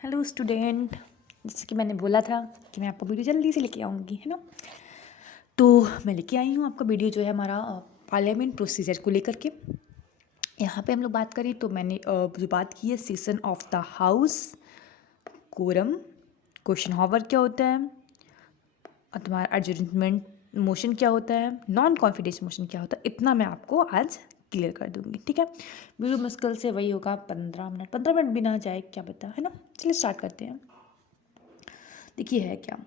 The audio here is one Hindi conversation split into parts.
Hello student. जैसे कि मैंने बोला था कि मैं आपको वीडियो जल्दी से लेके आऊँगी, है ना। तो मैं लेके आई हूँ आपका वीडियो जो है हमारा पार्लियामेंट प्रोसीजर को लेकर के। यहाँ पे हम लोग बात करें तो मैंने जो बात की है session of the house, quorum, question hour क्या होता है और तुम्हारा एडजर्नमेंट मोशन क्या होता है, नॉन कॉन्फिडेंस मोशन क्या होता है, इतना मैं आपको आज क्लियर कर दूंगी। ठीक है, वीडियो मुश्किल से वही होगा 15 मिनट, 15 मिनट भी ना जाए क्या पता, है ना। चलिए स्टार्ट करते हैं। देखिए है क्या,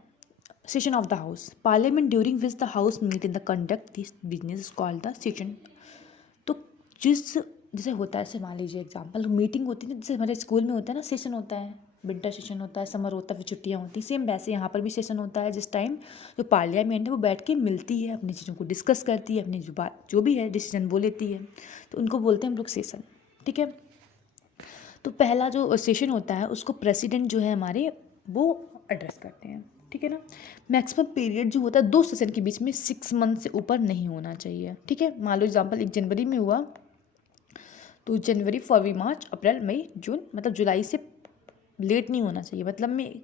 session of the house, parliament during which the house meet in the conduct this business called the session. तो जिस जैसे होता है, जैसे मान लीजिए एग्जाम्पल मीटिंग होती है ना, जैसे हमारे स्कूल में होता है ना, सेशन होता है, विंटर सेशन होता है, समर होता है, फिर छुट्टियाँ होती हैं, सेम वैसे यहाँ पर भी सेशन होता है जिस टाइम जो पार्लियामेंट है वो बैठ के मिलती है, अपनी चीज़ों को डिस्कस करती है, अपनी जो बात जो भी है डिसीजन वो लेती है, तो उनको बोलते हैं हम लोग सेशन। ठीक है, तो पहला जो सेशन होता है उसको प्रेसिडेंट जो है हमारे वो एड्रेस करते हैं। ठीक है ना। मैक्सिमम पीरियड जो होता है 2 सेशन के बीच में 6 मंथ से ऊपर नहीं होना चाहिए। ठीक है, मान लो एग्जाम्पल 1 जनवरी में हुआ तो जनवरी, फरवरी, मार्च, अप्रैल, मई, जून, मतलब जुलाई से लेट नहीं होना चाहिए। मतलब में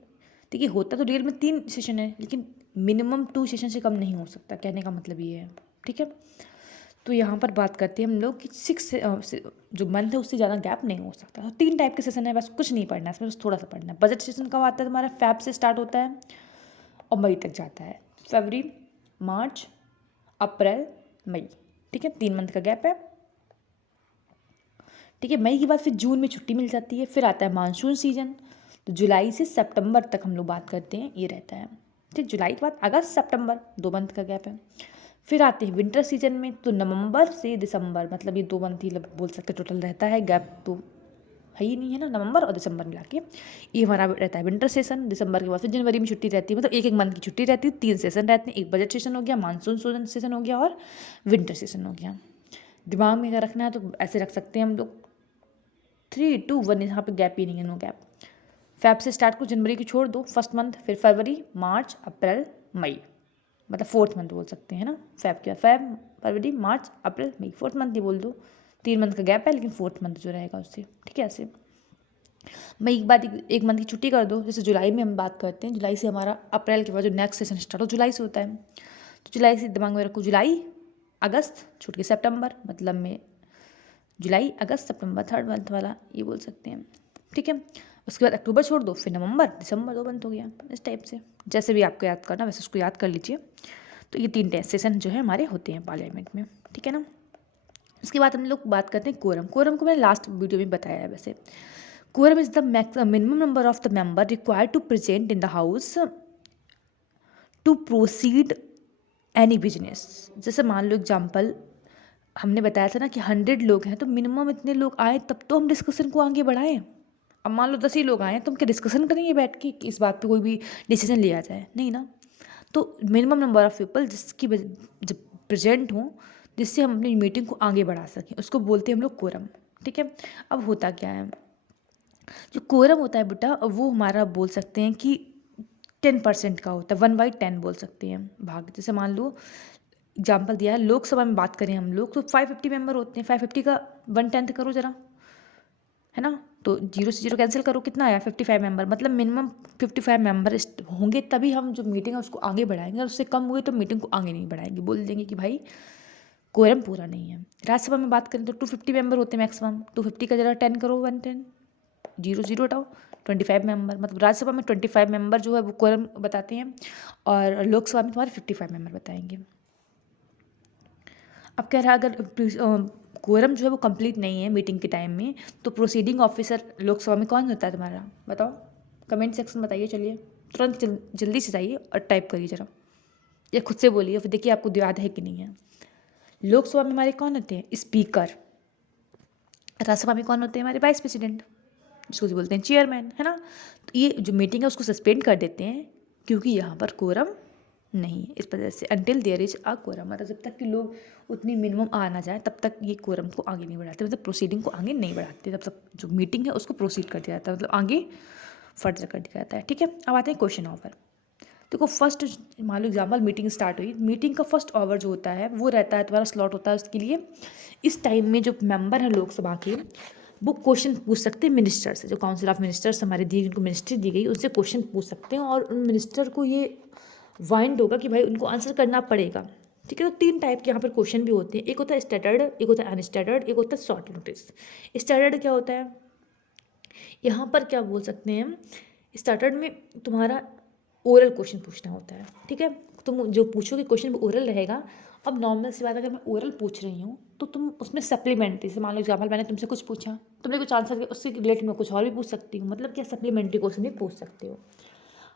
देखिए होता तो रियल में 3 सेशन है, लेकिन मिनिमम 2 सेशन से कम नहीं हो सकता, कहने का मतलब ये है। ठीक है, तो यहाँ पर बात करते हैं हम लोग कि 6 जो मंथ है उससे ज़्यादा गैप नहीं हो सकता। तो 3 टाइप के सेशन है, बस कुछ नहीं पढ़ना है इसमें, बस थोड़ा सा पढ़ना है। बजट सेशन कब आता है तुम्हारा, फैब से स्टार्ट होता है और मई तक जाता है। फरवरी, मार्च, अप्रैल, मई। ठीक है, 3 मंथ का गैप है। ठीक है, मई के बाद फिर जून में छुट्टी मिल जाती है, फिर आता है मानसून सीजन। तो जुलाई से सितंबर तक हम लोग बात करते हैं, ये रहता है। ठीक, जुलाई के बाद अगस्त, सितंबर, 2 मंथ का गैप है। फिर आते हैं विंटर सीजन में, तो नवंबर से दिसंबर, मतलब ये 2 मंथ ही बोल सकते टोटल रहता है, गैप तो है ही नहीं, है ना, नवंबर और दिसंबर मिला के ये हमारा रहता है विंटर सेशन। दिसंबर के बाद फिर जनवरी में छुट्टी रहती है, मतलब एक एक मंथ की छुट्टी रहती है, 3 सेशन रहते हैं, एक बजट सेशन हो गया, मानसून सेशन हो गया और विंटर सेशन हो गया। दिमाग में अगर रखना है तो ऐसे रख सकते हैं हम लोग, 3, 2, 1, यहाँ पे गैप ही नहीं है, नो गैप। फैब से स्टार्ट को, जनवरी की छोड़ दो फर्स्ट मंथ, फिर फरवरी, मार्च, अप्रैल, मई, मतलब 4th मंथ बोल सकते हैं ना। फैब क्या, फैब, फरवरी, मार्च, अप्रैल, मई, 4th मंथ ही बोल दो। 3 मंथ का गैप है, लेकिन 4th मंथ जो रहेगा उससे। ठीक है, ऐसे मई के बाद एक मंथ की छुट्टी कर दो। जैसे जुलाई में हम बात करते हैं, जुलाई से हमारा अप्रैल के बाद जो नेक्स्ट सेशन स्टार्ट हो जुलाई से होता है, तो जुलाई से दिमाग में रखो, जुलाई, अगस्त, छूट के सितंबर, मतलब में जुलाई, अगस्त, सितंबर, 3rd मंथ वाला ये बोल सकते हैं। ठीक है, उसके बाद अक्टूबर छोड़ दो, फिर नवंबर, दिसंबर, 2 मंथ हो गया। इस टाइप से जैसे भी आपको याद करना वैसे उसको याद कर लीजिए। तो ये 3 सेशन जो है हमारे होते हैं पार्लियामेंट में। ठीक है ना। उसके बाद हम लोग बात करते हैं कोरम। कोरम को मैंने लास्ट वीडियो में बताया है वैसे। Quorum is the minimum number of the member required to present in the house to proceed any business. जैसे मान लो एग्जाम्पल हमने बताया था ना कि 100 लोग हैं, तो मिनिमम इतने लोग आए तब तो हम डिस्कशन को आगे बढ़ाएं। अब मान लो 10 ही लोग आए हैं, तो हम क्या डिस्कशन करेंगे बैठ के कि इस बात पे कोई भी डिसीजन लिया जाए, नहीं ना। तो मिनिमम नंबर ऑफ पीपल जिसकी जब प्रेजेंट हों, जिससे हम अपनी मीटिंग को आगे बढ़ा सकें, उसको बोलते हैं हम लोग कोरम। ठीक है, अब होता क्या है, जो कोरम होता है बेटा वो हमारा बोल सकते हैं कि 10% का होता है, 1/10 बोल सकते हैं भाग। जैसे मान लो एग्जाम्पल दिया है, लोकसभा में बात करें हम लोग तो 550 मेंबर होते हैं, 550 का 1/10 करो जरा, है ना। तो 0 से 0 कैंसिल करो, कितना आया, 55 मेंबर, मतलब मिनिमम 55 मेंबर होंगे तभी हम जो मीटिंग है उसको आगे बढ़ाएंगे, और उससे कम हुए तो मीटिंग को आगे नहीं बढ़ाएंगे, बोल देंगे कि भाई कोरम पूरा नहीं है। राज्यसभा में बात करें तो 250 मेंबर होते हैं मैक्सिमम, 250 का जरा 10 करो, 110, 0 0 हटाओ, 25 मेंबर, मतलब राज्यसभा में 25 मेंबर जो है वो कोरम बताते हैं, और लोकसभा में तुम्हारे 55 मेंबर बताएंगे। अब कह रहा है अगर कोरम जो है वो कंप्लीट नहीं है मीटिंग के टाइम में, तो प्रोसीडिंग ऑफिसर लोकसभा में कौन होता है तुम्हारा, बताओ, कमेंट सेक्शन बताइए, चलिए तुरंत जल्दी से जाइए और टाइप करिए जरा, या खुद से बोलिए, फिर देखिए आपको याद है कि नहीं है। लोकसभा में हमारे कौन होते हैं, स्पीकर। राज्यसभा में कौन होते हैं हमारे, वाइस प्रेसिडेंट, जिसको बोलते हैं चेयरमैन, है ना। तो ये जो मीटिंग है उसको सस्पेंड कर देते हैं, क्योंकि यहाँ पर कोरम नहीं है, इस वजह से until there is a quorum, मतलब जब तक कि लोग उतनी मिनिमम आ ना जाए तब तक ये कोरम को आगे नहीं बढ़ाते, मतलब प्रोसीडिंग को आगे नहीं बढ़ाते, तब तक जो मीटिंग है उसको प्रोसीड कर दिया जाता है, मतलब आगे फर्दर कर दिया जाता है। ठीक है, अब आते हैं क्वेश्चन आवर। देखो फर्स्ट, मान लो एग्जाम्पल मीटिंग स्टार्ट हुई, मीटिंग का फर्स्ट आवर जो होता है वो रहता है तुम्हारा स्लॉट होता है उसके लिए। इस टाइम में जो मेंबर हैं लोकसभा के वो क्वेश्चन पूछ सकते हैं मिनिस्टर से, जो काउंसिल ऑफ मिनिस्टर्स हमारे दिए, जिनको मिनिस्ट्री दी गई, उनसे क्वेश्चन पूछ सकते हैं और उन मिनिस्टर को ये वाइंड होगा कि भाई उनको आंसर करना पड़ेगा। ठीक है, तो 3 टाइप के यहाँ पर क्वेश्चन भी होते हैं, एक होता है स्टैंडर्ड, एक होता है अनस्टैंडर्ड, एक होता है शॉर्ट नोटिस। स्टैंडर्ड क्या होता है, यहाँ पर क्या बोल सकते हैं हम, स्टार्टर्ड में तुम्हारा ओरल क्वेश्चन पूछना होता है। ठीक है, तुम जो पूछोगे क्वेश्चन वो ओरल रहेगा। अब नॉर्मल सी बात, अगर मैं ओरल पूछ रही हूँ तो तुम उसमें सप्लीमेंट्री से, मान लो एग्जाम्पल मैंने तुमसे कुछ पूछा, तुमने कुछ आंसर किया, उससे रिलेटेड मैं कुछ और भी पूछ सकती हूँ, मतलब क्या सप्लीमेंट्री क्वेश्चन भी पूछ सकते हो।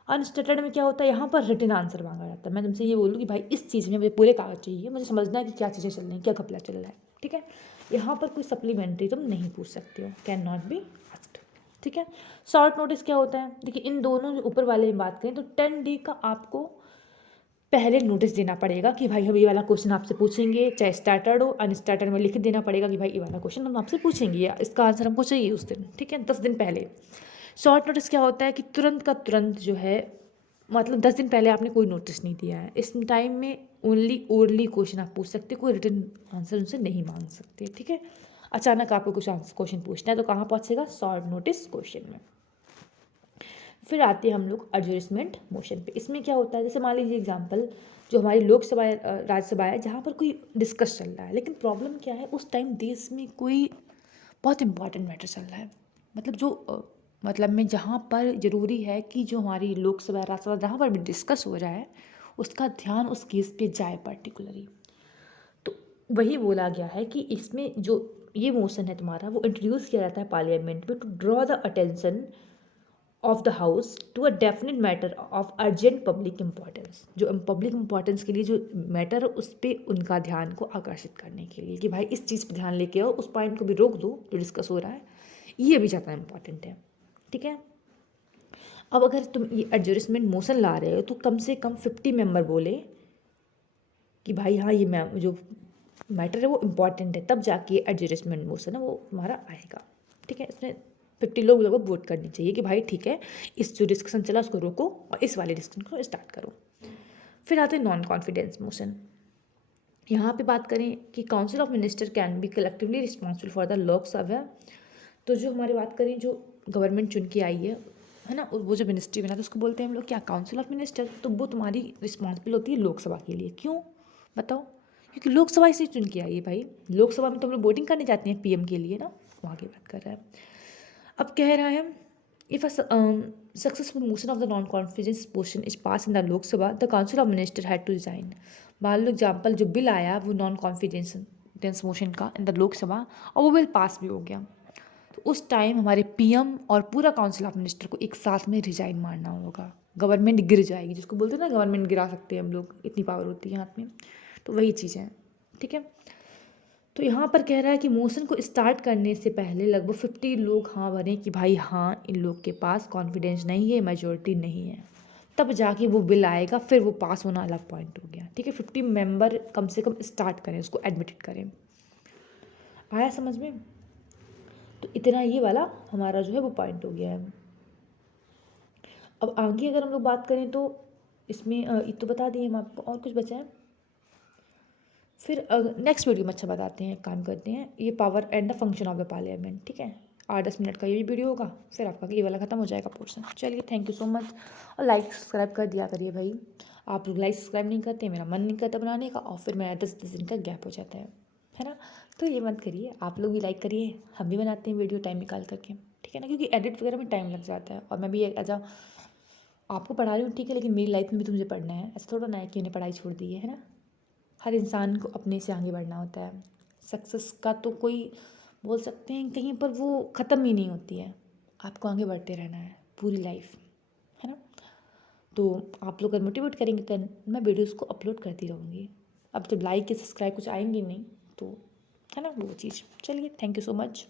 अनस्टेटेड में क्या होता है, यहाँ पर रिटन आंसर मांगा जाता है। मैं तुमसे ये बोलूँ कि भाई इस चीज़ में मुझे पूरे कागज चाहिए, मुझे समझना है कि क्या चीज़ें चल रही हैं, क्या घपला चल रहा है। ठीक है, यहाँ पर कोई सप्लीमेंट्री तुम नहीं पूछ सकते हो, कैन नॉट बी आस्क्ड। ठीक है, शॉर्ट नोटिस क्या होता है, देखिए इन दोनों जो ऊपर वाले में बात करें तो 10 डे का आपको पहले नोटिस देना पड़ेगा कि भाई हम ये वाला क्वेश्चन आपसे पूछेंगे, चाहे स्टार्टर्ड हो अनस्टार्टर्ड में लिख देना पड़ेगा कि भाई ये वाला क्वेश्चन हम आपसे पूछेंगे या इसका आंसर हमको चाहिए उस दिन। ठीक है, 10 दिन पहले। शॉर्ट नोटिस क्या होता है कि तुरंत का तुरंत जो है, मतलब 10 दिन पहले आपने कोई नोटिस नहीं दिया है, इस टाइम में ओनली ओरली क्वेश्चन आप पूछ सकते, कोई रिटन आंसर उनसे नहीं मांग सकते। ठीक है, अचानक आपको कुछ क्वेश्चन पूछना है तो कहाँ पहुँचेगा, शॉर्ट नोटिस क्वेश्चन में। फिर आते हैं हम लोग एडजस्टमेंट मोशन पे। इसमें क्या होता है, जैसे मान लीजिए एग्जांपल, जो हमारी लोकसभा राज्यसभा है जहाँ पर कोई डिस्कस चल रहा है, लेकिन प्रॉब्लम क्या है उस टाइम देश में कोई बहुत इंपॉर्टेंट मैटर चल रहा है, मतलब जो मतलब में जहाँ पर ज़रूरी है कि जो हमारी लोकसभा राज्यसभा जहाँ पर भी डिस्कस हो रहा है उसका ध्यान उस केस पे जाए पर्टिकुलरली। तो वही बोला गया है कि इसमें जो ये मोशन है तुम्हारा, वो इंट्रोड्यूस किया जाता है पार्लियामेंट में to draw the attention of the house to a definite matter of urgent public importance. जो पब्लिक इंपॉर्टेंस के लिए जो मैटर है उस पर उनका ध्यान को आकर्षित करने के लिए कि भाई इस चीज़ पर ध्यान लेके आओ, उस पॉइंट को भी रोक दो जो डिस्कस हो रहा है, ये भी ज़्यादा इंपॉर्टेंट है। ठीक है, अब अगर तुम ये एडजस्टमेंट मोशन ला रहे हो तो कम से कम 50 मेंबर बोले कि भाई हाँ ये जो मैटर है वो इम्पॉर्टेंट है, तब जाके एडजस्टमेंट मोशन है वो तुम्हारा आएगा। ठीक है, इसमें 50 लोग वोट करनी चाहिए कि भाई ठीक है इस जो डिस्कशन चला उसको रोको और इस वाले डिस्कशन को स्टार्ट करो। फिर आते हैं नॉन कॉन्फिडेंस मोशन। यहाँ पे बात करें कि council of minister can be collectively responsible for the Lok Sabha. तो जो हमारी बात करें जो गवर्नमेंट चुन के आई है ना, वो जो मिनिस्ट्री बना तो उसको बोलते हैं हम लोग क्या, काउंसिल ऑफ मिनिस्टर। तो वो तुम्हारी रिस्पॉन्सिबल होती है लोकसभा के लिए। क्यों बताओ, क्योंकि लोकसभा इसे चुन के आई है भाई, लोकसभा में तो हम लोग वोटिंग करने जाते हैं पीएम के लिए ना, वहाँ की बात कर रहा है। अब कह रहा है if successful motion of the non confidence motion is pass in the Lok Sabha the council of minister had to resign. मान लो एग्जाम्पल जो बिल आया वो नॉन कॉन्फिडेंस मोशन का इन द लोकसभा और वो बिल पास भी हो गया, तो उस टाइम हमारे पीएम और पूरा काउंसिल ऑफ मिनिस्टर को एक साथ में रिजाइन मारना होगा, गवर्नमेंट गिर जाएगी, जिसको बोलते हैं ना गवर्नमेंट गिरा सकते हैं हम लोग, इतनी पावर होती है हाथ में, तो वही चीज़ है। ठीक है, तो यहाँ पर कह रहा है कि मोशन को स्टार्ट करने से पहले लगभग 50 लोग हाँ भरें कि भाई हाँ इन लोग के पास कॉन्फिडेंस नहीं है, मेजोरिटी नहीं है, तब जाके वो बिल आएगा, फिर वो पास होना अलग पॉइंट हो गया। ठीक है, 50 मेंबर कम से कम स्टार्ट करें, उसको एडमिटेड करें। आया समझ में? तो इतना ये वाला हमारा जो है वो पॉइंट हो गया है। अब आगे अगर हम लोग बात करें तो इसमें ये तो बता दिए हम आपको, और कुछ बचा है फिर नेक्स्ट वीडियो में अच्छा बताते हैं, काम करते हैं ये power and the function of the parliament. ठीक है, 8-10 मिनट का ये भी वीडियो होगा, फिर आपका ये वाला खत्म हो जाएगा पोर्सन। चलिए थैंक यू सो मच, और लाइक सब्सक्राइब कर दिया करिए भाई, आप लोग लाइक सब्सक्राइब नहीं करते, मेरा मन नहीं करता बनाने का, और फिर मेरा 10-10 दिन का गैप हो जाता है ना, तो ये मत करिए, आप लोग भी लाइक करिए, हम भी बनाते हैं वीडियो टाइम निकाल करके। ठीक है ना, क्योंकि एडिट वगैरह में टाइम लग जाता है, और मैं भी एज अ आपको पढ़ा रही हूँ ठीक है, लेकिन मेरी लाइफ में भी तो मुझे पढ़ना है, ऐसा थोड़ा ना है कि मैंने पढ़ाई छोड़ दी है ना। हर इंसान को अपने से आगे बढ़ना होता है, सक्सेस का तो कोई बोल सकते हैं कहीं पर वो ख़त्म ही नहीं होती है, आपको आगे बढ़ते रहना है पूरी लाइफ, है ना। तो आप लोग अगर मोटिवेट करेंगे तो मैं वीडियोस को अपलोड करती रहूँगी। अब जब लाइक या सब्सक्राइब कुछ आएंगे नहीं तो, है ना वो चीज़। चलिए थैंक यू सो मच।